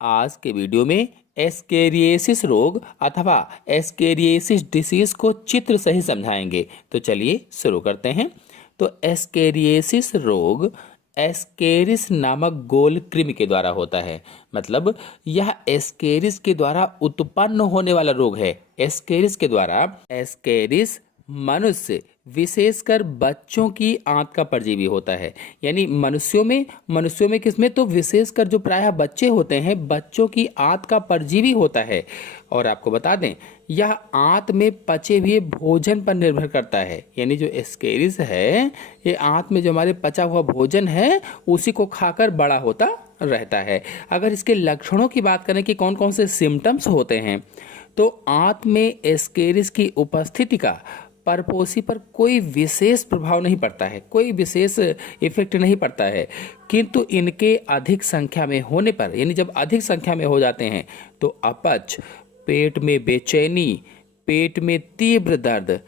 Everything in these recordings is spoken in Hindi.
आज के वीडियो में एस्केरियासिस रोग अथवा एस्केरियासिस डिसीज को चित्र सही समझाएंगे। तो चलिए शुरू करते हैं। तो एस्केरियासिस रोग एस्केरिस नामक गोल कृमि के द्वारा होता है। मतलब यह एस्केरिस के द्वारा उत्पन्न होने वाला रोग है। एस्केरिस के द्वारा एस्केरिस मनुष्य विशेषकर बच्चों की आंत का परजीवी होता है। यानी मनुष्यों में किसमें, तो विशेषकर जो प्रायः बच्चे होते हैं, बच्चों की आंत का परजीवी होता है। और आपको बता दें, यह आंत में पचे हुए भोजन पर निर्भर करता है। यानी जो एस्केरिस है, ये आंत में जो हमारे पचा हुआ भोजन है उसी को खाकर बड़ा होता रहता है। अगर इसके लक्षणों की बात करें कि कौन कौन से सिम्टम्स होते हैं, तो आंत में एस्केरिस की उपस्थिति का परपोषी पर कोई विशेष प्रभाव नहीं पड़ता है, कोई विशेष इफेक्ट नहीं पड़ता है। किंतु इनके अधिक संख्या में होने पर, यानी जब अधिक संख्या में हो जाते हैं, तो अपच, पेट में बेचैनी, पेट में तीव्र दर्द,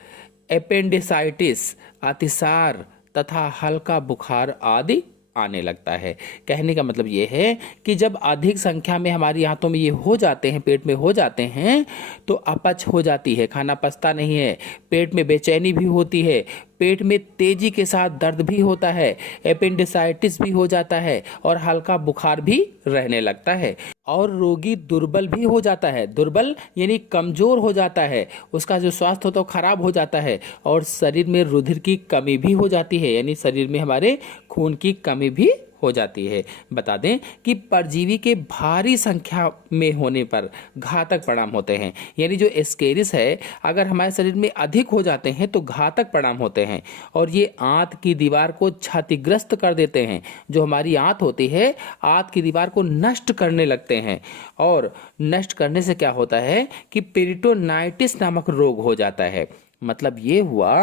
एपेंडिसाइटिस, अतिसार तथा हल्का बुखार आदि आने लगता है। कहने का मतलब ये है कि जब अधिक संख्या में हमारी आंतों में ये हो जाते हैं, पेट में हो जाते हैं, तो अपच हो जाती है, खाना पचता नहीं है, पेट में बेचैनी भी होती है, पेट में तेजी के साथ दर्द भी होता है, एपेंडिसाइटिस भी हो जाता है और हल्का बुखार भी रहने लगता है। और रोगी दुर्बल भी हो जाता है। दुर्बल यानी कमजोर हो जाता है, उसका जो स्वास्थ्य होता है वो खराब हो जाता है। और शरीर में रुधिर की कमी भी हो जाती है, यानी शरीर में हमारे खून की कमी भी हो जाती है। बता दें कि परजीवी के भारी संख्या में होने पर घातक परिणाम होते हैं। यानी जो एस्केरिस है, अगर हमारे शरीर में अधिक हो जाते हैं तो घातक परिणाम होते हैं और ये आंत की दीवार को क्षतिग्रस्त कर देते हैं। जो हमारी आंत होती है, आंत की दीवार को नष्ट करने लगते हैं। और नष्ट करने से क्या होता है कि पेरिटोनाइटिस नामक रोग हो जाता है। मतलब ये हुआ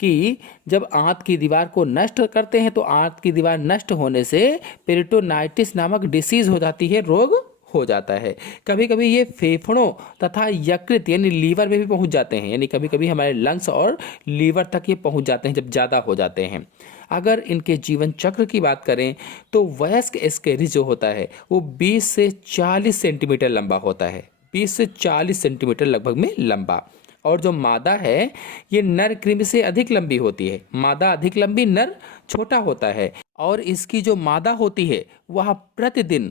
कि जब आंत की दीवार को नष्ट करते हैं तो आंत की दीवार नष्ट होने से पेरिटोनाइटिस नामक डिसीज हो जाती है, रोग हो जाता है। कभी कभी ये फेफड़ों तथा यकृत यानी लीवर में भी पहुंच जाते हैं। यानी कभी कभी हमारे लंग्स और लीवर तक ये पहुंच जाते हैं जब ज़्यादा हो जाते हैं। अगर इनके जीवन चक्र की बात करें तो वयस्क एस्केरिस जो होता है वो 20 से 40 सेंटीमीटर लंबा होता है, 20 से 40 सेंटीमीटर लगभग में लंबा। और जो मादा है, ये नर कृमि से अधिक लंबी होती है। मादा अधिक लंबी, नर छोटा होता है। और इसकी जो मादा होती है वह प्रतिदिन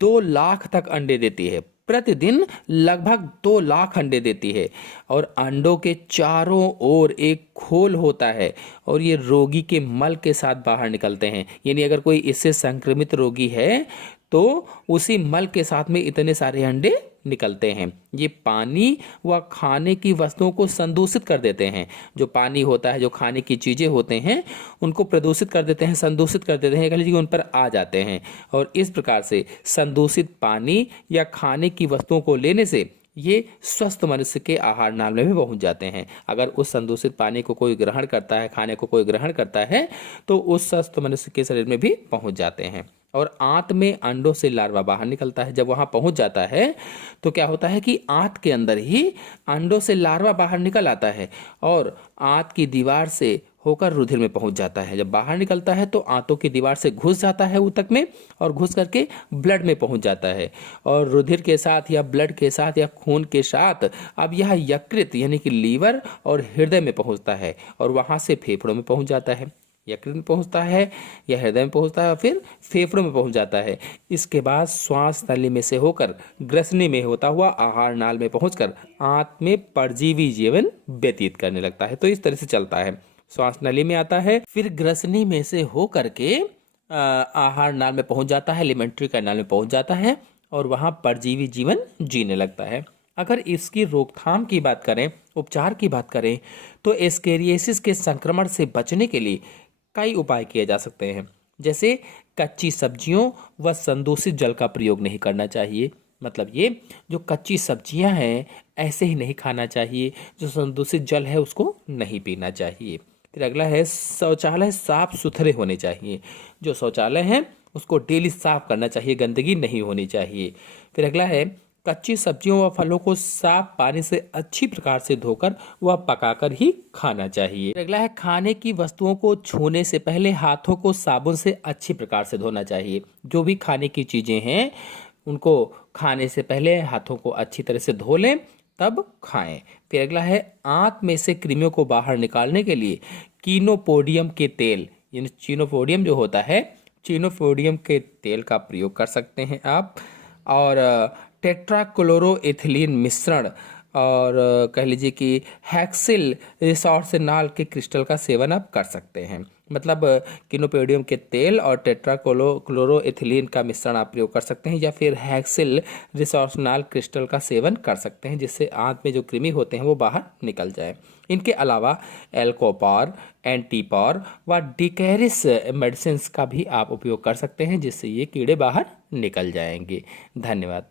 2 लाख तक अंडे देती है। प्रतिदिन लगभग 2 लाख अंडे देती है। और अंडों के चारों ओर एक खोल होता है और ये रोगी के मल के साथ बाहर निकलते हैं। यानी अगर कोई इससे संक्रमित रोगी है तो उसी मल के साथ में इतने सारे अंडे निकलते हैं। ये पानी व खाने की वस्तुओं को संदूषित कर देते हैं। जो पानी होता है, जो खाने की चीज़ें होते हैं, उनको प्रदूषित कर देते हैं, संदूषित कर देते हैं, कह लीजिए उन पर आ जाते हैं। और इस प्रकार से संदूषित पानी या खाने की वस्तुओं को लेने से ये स्वस्थ मनुष्य के आहार नाल में भी पहुंच जाते हैं। अगर उस संदूषित पानी को कोई ग्रहण करता है, खाने को कोई ग्रहण करता है, तो उस स्वस्थ मनुष्य के शरीर में भी पहुंच जाते हैं। और आंत में अंडों से लार्वा बाहर निकलता है। जब वहां पहुंच जाता है तो क्या होता है कि आंत के अंदर ही अंडों से लार्वा बाहर निकल आता है और आंत की दीवार से होकर रुधिर में पहुंच जाता है। जब बाहर निकलता है तो आंतों की दीवार से घुस जाता है ऊतक में और घुस करके ब्लड में पहुंच जाता है। और रुधिर के साथ या ब्लड के साथ या खून के साथ अब यह यकृत यानी कि लीवर और हृदय में पहुंचता है और वहां से फेफड़ों में पहुंच जाता है। यकृत में पहुंचता है या हृदय में पहुंचता है, फिर फेफड़ों में पहुंच जाता है। इसके बाद श्वास नली में से होकर ग्रसनी में होता हुआ आहार नाल में पहुंचकर आंत में परजीवी जीवन व्यतीत करने लगता है। तो इस तरह से चलता है। श्वास नली में आता है, फिर ग्रसनी में से होकर के आहार नाल में पहुंच जाता है, एलिमेंट्री कैनाल में पहुंच जाता है और वहां परजीवी जीवन जीने लगता है। अगर इसकी रोकथाम की बात करें, उपचार की बात करें, तो एस्केरियासिस के संक्रमण से बचने के लिए कई उपाय किए जा सकते हैं। जैसे कच्ची सब्जियों व संदूषित जल का प्रयोग नहीं करना चाहिए। मतलब ये जो कच्ची सब्जियां हैं ऐसे ही नहीं खाना चाहिए, जो संदूषित जल है उसको नहीं पीना चाहिए। फिर अगला है शौचालय साफ सुथरे होने चाहिए। जो शौचालय है उसको डेली साफ करना चाहिए, गंदगी नहीं होनी चाहिए। फिर अगला है कच्ची सब्जियों व फलों को साफ पानी से अच्छी प्रकार से धोकर व पकाकर ही खाना चाहिए। अगला है खाने की वस्तुओं को छूने से पहले हाथों को साबुन से अच्छी प्रकार से धोना चाहिए। जो भी खाने की चीजें हैं उनको खाने से पहले हाथों को अच्छी तरह से धो लें, तब खाएं। फिर अगला है आंत में से कृमियों को बाहर निकालने के लिए कीनोपोडियम के तेल, यानी चीनोपोडियम जो होता है, चीनोपोडियम के तेल का प्रयोग कर सकते हैं आप। और टेट्राक्लोरोएथिलीन मिश्रण और कह लीजिए कि हैक्सिल रिसोर्सिनाल के क्रिस्टल का सेवन आप कर सकते हैं। मतलब कीनोपोडियम के तेल और टेट्राक्लोरोएथिलीन का मिश्रण आप प्रयोग कर सकते हैं, या फिर हैक्सिल रिसोर्सिनाल क्रिस्टल का सेवन कर सकते हैं, जिससे आंत में जो कृमि होते हैं वो बाहर निकल जाए। इनके अलावा एल्कोपार, एंटीपार व डिकैरिस मेडिसिन का भी आप उपयोग कर सकते हैं, जिससे ये कीड़े बाहर निकल जाएंगे। धन्यवाद।